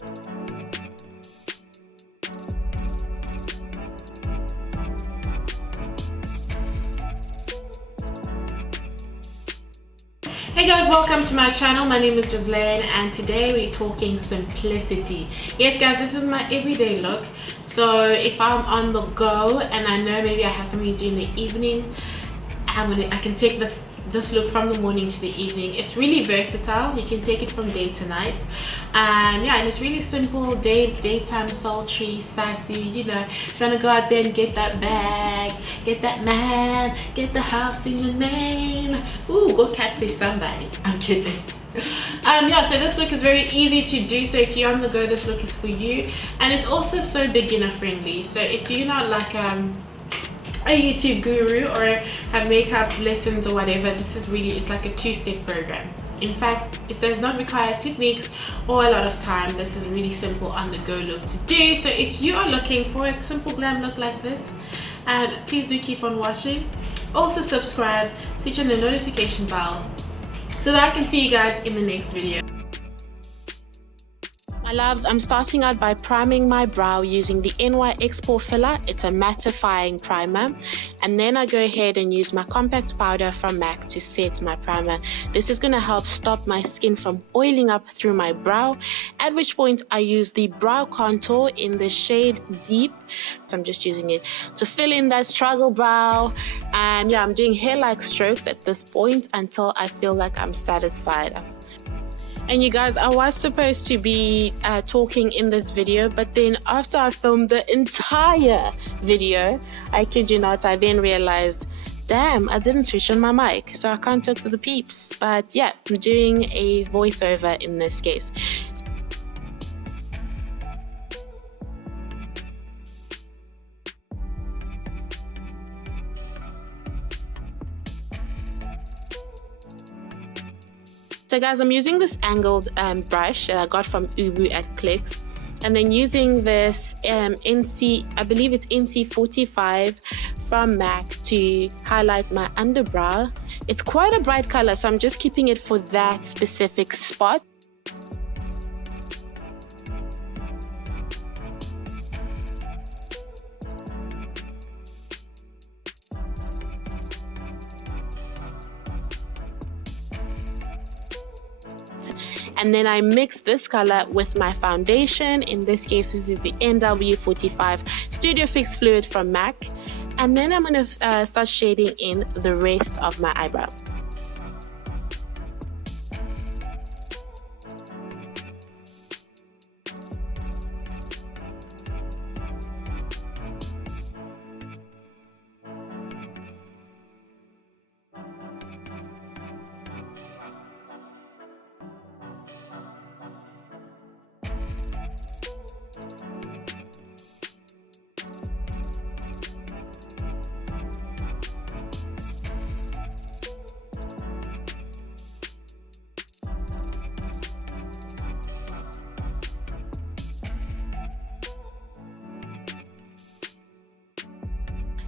Hey guys, welcome to my channel. My name is Jocelyn and today we're talking simplicity. Yes guys, this is my everyday look. So if I'm on the go and I know maybe I have something to do in the evening, I can take this look from the morning to the evening. It's really versatile. You can take it from day to night. Yeah, and it's really simple. Daytime, sultry, sassy, you know, trying to go out there and get that bag, get that man, get the house in your name. Ooh, go catfish somebody. I'm kidding. Yeah, so this look is very easy to do. So if you're on the go, this look is for you. And it's also so beginner friendly. So if you're not like a YouTube guru or have makeup lessons or whatever, this is really, it's like a two-step program. In fact, it does not require techniques or a lot of time. This is really simple on the go look to do. So if you are looking for a simple glam look like this, please do keep on watching. Also subscribe, switch on the notification bell so that I can see you guys in the next video. My loves, I'm starting out by priming my brow using the NY Expo filler. It's a mattifying primer, and then I go ahead and use my compact powder from MAC to set my primer. This is going to help stop my skin from oiling up through my brow, at which point I use the brow contour in the shade Deep. So I'm just using it to fill in that struggle brow, and yeah, I'm doing hair-like strokes at this point until I feel like I'm satisfied. And you guys, I was supposed to be talking in this video, but then after I filmed the entire video, I kid you not, I then realized, damn, I didn't switch on my mic, so I can't talk to the peeps. But yeah, I'm doing a voiceover in this case. So guys, I'm using this angled brush that I got from Ubu at Clicks, and then using this I believe it's NC45 from MAC to highlight my underbrow. It's quite a bright color, so I'm just keeping it for that specific spot. And then I mix this color with my foundation. In this case, this is the NW45 Studio Fix Fluid from MAC. And then I'm going to start shading in the rest of my eyebrow.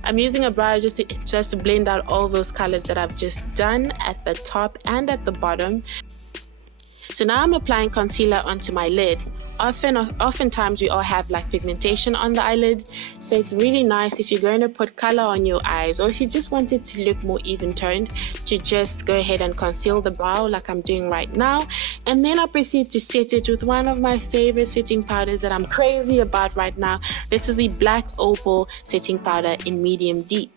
I'm using a brow just to blend out all those colors that I've just done at the top and at the bottom. So now I'm applying concealer onto my lid. Oftentimes we all have like pigmentation on the eyelid, so it's really nice if you're going to put color on your eyes, or if you just want it to look more even toned, to just go ahead and conceal the brow like I'm doing right now. And then I proceed to set it with one of my favorite setting powders that I'm crazy about right now. This is the Black Opal setting powder in medium deep.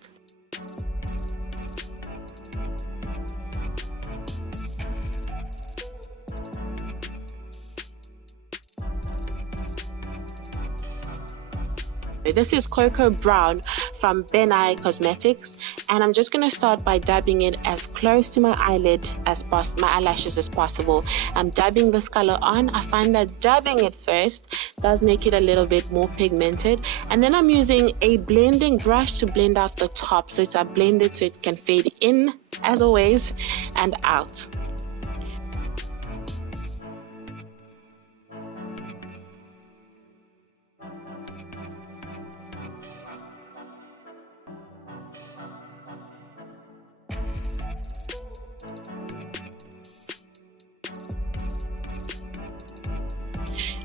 This is Cocoa Brown from BEVERLY Cosmetics, and I'm just going to start by dabbing it as close to my eyelid as my eyelashes as possible. I'm dabbing this color on. I find that dabbing it first does make it a little bit more pigmented, and then I'm using a blending brush to blend out the top, so I blend it so it can fade in as always and out.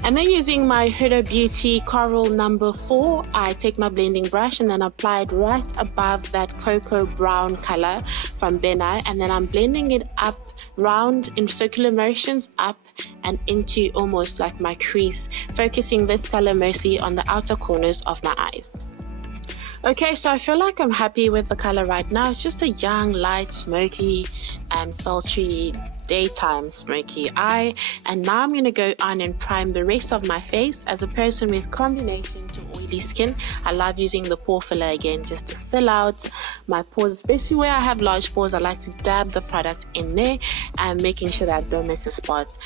And then using my Huda Beauty Coral number 4, I take my blending brush and then apply it right above that cocoa brown color from Benai, and then I'm blending it up round in circular motions up and into almost like my crease, focusing this color mostly on the outer corners of my eyes. Okay, so I feel like I'm happy with the color right now. It's just a young, light, smoky, sultry, daytime smoky eye. And now I'm going to go on and prime the rest of my face. As a person with combination to oily skin, I love using the pore filler again just to fill out my pores, especially where I have large pores. I like to dab the product in there and making sure that I don't miss a spot.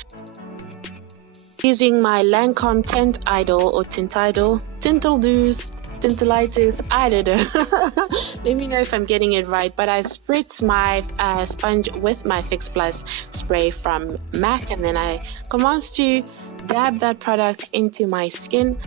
Using my Lancome Tint Idol or Tint Idol, Tinteldoos, Tintilitis, I don't know. Let me know if I'm getting it right. But I spritz my sponge with my Fix Plus spray from MAC, and then I commence to dab that product into my skin.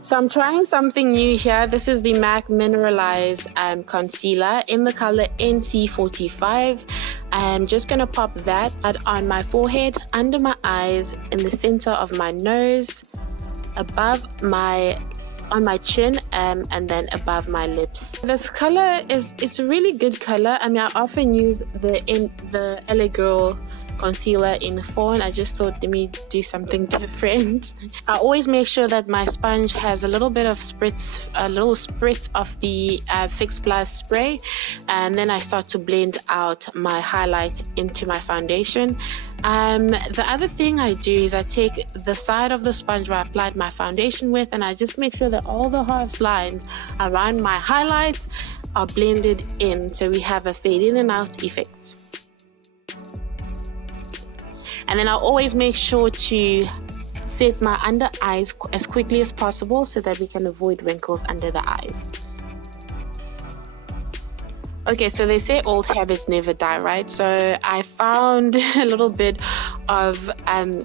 So I'm trying something new here. This is the MAC Mineralize concealer in the color NC45. I'm just going to pop that on my forehead, under my eyes, in the center of my nose, above on my chin, and then above my lips. This color it's a really good color. I mean, I often use the L.A Girl concealer in FAWN. I just thought, let me do something different. I always make sure that my sponge has a little bit of a little spritz of the Fix Plus spray, and then I start to blend out my highlight into my foundation. The other thing I do is I take the side of the sponge where I applied my foundation with, and I just make sure that all the harsh lines around my highlights are blended in, so we have a fade in and out effect. And then I'll always make sure to set my under eyes as quickly as possible so that we can avoid wrinkles under the eyes. Okay, so they say old habits never die, right? So I found a little bit of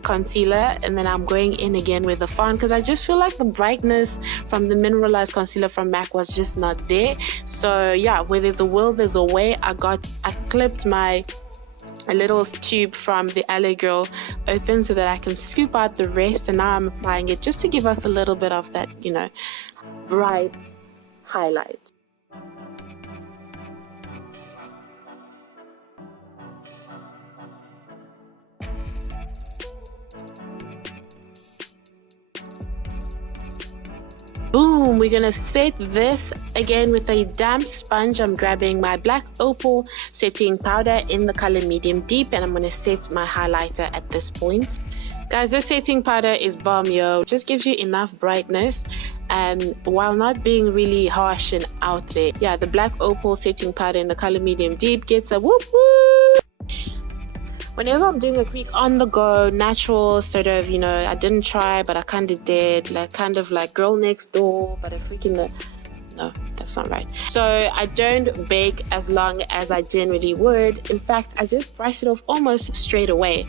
concealer, and then I'm going in again with the FAWN because I just feel like the brightness from the mineralized concealer from MAC was just not there. So yeah, where there's a will, there's a way. I clipped a little tube from the L.A Girl open so that I can scoop out the rest, and now I'm applying it just to give us a little bit of that, you know, bright highlight. Boom, we're gonna set this again with a damp sponge. I'm grabbing my black opal setting powder in the color medium deep, and I'm gonna set my highlighter at this point. Guys, this setting powder is bomb, yo. Just gives you enough brightness while not being really harsh and out there. Yeah, the black opal setting powder in the color medium deep gets a whoop whoop. Whenever I'm doing a quick on the go natural sort of, you know, I didn't try but I kind of did, like kind of like girl next door, but I freaking no, that's not right. So I don't bake as long as I generally would. In fact, I just brush it off almost straight away.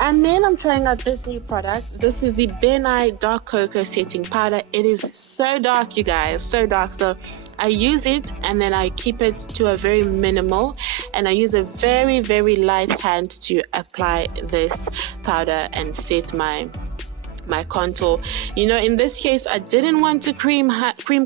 And then I'm trying out this new product. This is the Benai Dark Cocoa Setting Powder. It is so dark, you guys, so dark. So I use it and then I keep it to a very minimal, and I use a very, very light hand to apply this powder and set my contour. You know, in this case I didn't want to cream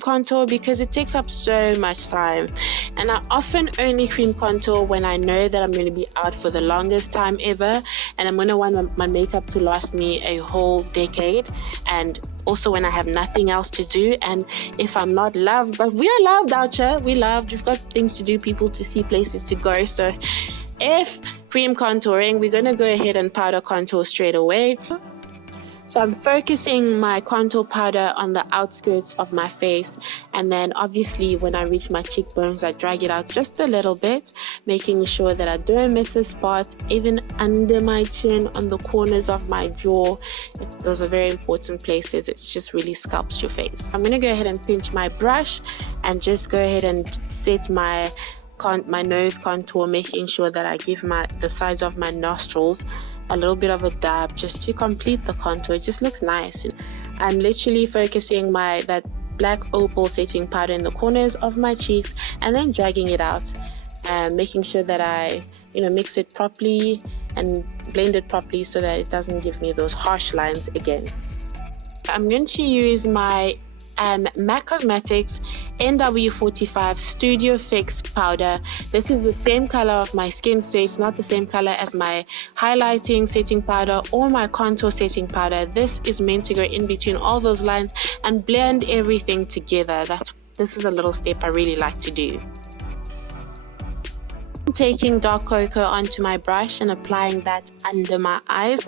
contour because it takes up so much time, and I often only cream contour when I know that I'm going to be out for the longest time ever, and I'm going to want my makeup to last me a whole decade, and also when I have nothing else to do, and if I'm not loved. But we are loved out here, we've got things to do, people to see, places to go. So if cream contouring, we're going to go ahead and powder contour straight away. So I'm focusing my contour powder on the outskirts of my face, and then obviously when I reach my cheekbones I drag it out just a little bit, making sure that I don't miss a spot, even under my chin, on the corners of my jaw. Those are very important places. It just really sculpts your face. I'm going to go ahead and pinch my brush and just go ahead and set my nose contour, making sure that I give the sides of my nostrils a little bit of a dab just to complete the contour. It just looks nice. I'm literally focusing that black opal setting powder in the corners of my cheeks and then dragging it out, making sure that I mix it properly and blend it properly so that it doesn't give me those harsh lines again. I'm going to use my MAC Cosmetics NW45 Studio Fix powder. This is the same color of my skin, so it's not the same color as my highlighting setting powder or my contour setting powder. This is meant to go in between all those lines and blend everything together. This is a little step I really like to do. I'm taking dark cocoa onto my brush and applying that under my eyes.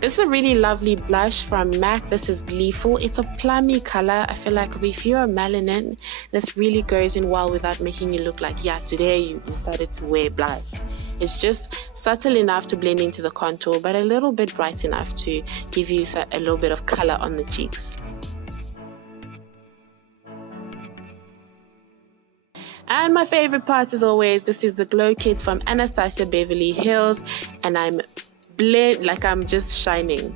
This is a really lovely blush from MAC. This is Gleeful. It's a plummy color. I feel like if you're a melanin, this really goes in well without making you look like, yeah, today you decided to wear blush. It's just subtle enough to blend into the contour, but a little bit bright enough to give you a little bit of color on the cheeks. And my favorite part, as always, this is the Glow Kit from Anastasia Beverly Hills, and I'm just shining.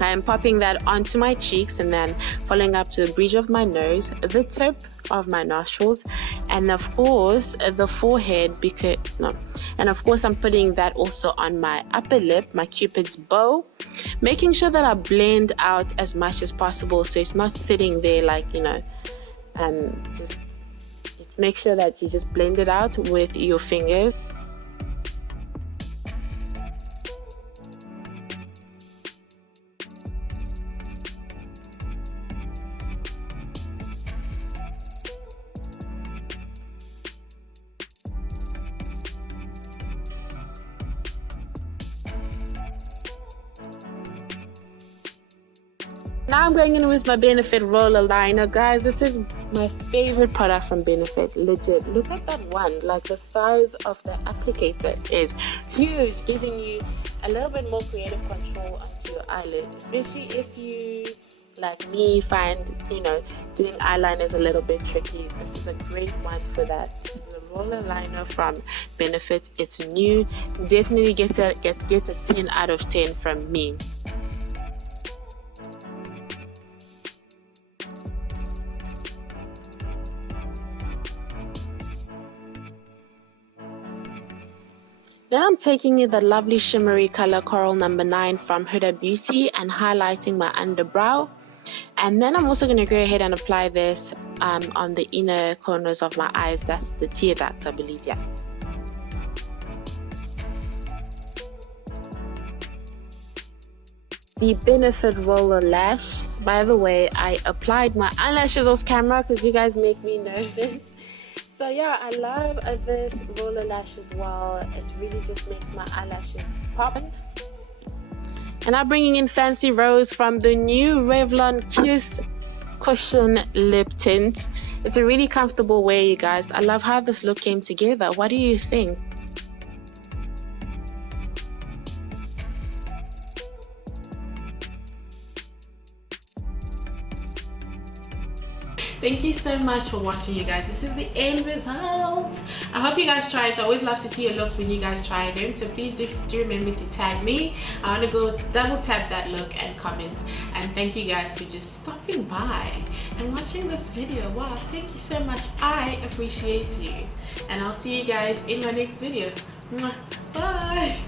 I am popping that onto my cheeks and then following up to the bridge of my nose, the tip of my nostrils, and of course the forehead, and of course I'm putting that also on my upper lip, my Cupid's bow, making sure that I blend out as much as possible so it's not sitting there like, just make sure that you just blend it out with your fingers. Now I'm going in with my Benefit roller liner. Guys, this is my favorite product from Benefit, legit. Look at that one. Like, the size of the applicator is huge, giving you a little bit more creative control onto your eyelid, especially if you, like me, find doing eyeliner is a little bit tricky. This is a great one for that. This is a roller liner from Benefit. It's new, definitely gets a 10 out of 10 from me. Now I'm taking the lovely shimmery color Coral number 9 from Huda Beauty and highlighting my underbrow. And then I'm also going to go ahead and apply this on the inner corners of my eyes. That's the tear duct, I believe, yeah. The Benefit Roller Lash. By the way, I applied my eyelashes off camera because you guys make me nervous. So yeah, I love this roller lash as well. It really just makes my eyelashes pop. And I'm bringing in Fancy Rose from the new Revlon Kiss Cushion Lip Tint. It's a really comfortable wear, you guys. I love how this look came together. What do you think? Thank you so much for watching, you guys. This is the end result. I hope you guys try it. I always love to see your looks when you guys try them, so please do remember to tag me. I want to go double tap that look and comment. And thank you guys for just stopping by and watching this video. Wow, thank you so much. I appreciate you, and I'll see you guys in my next video. Bye.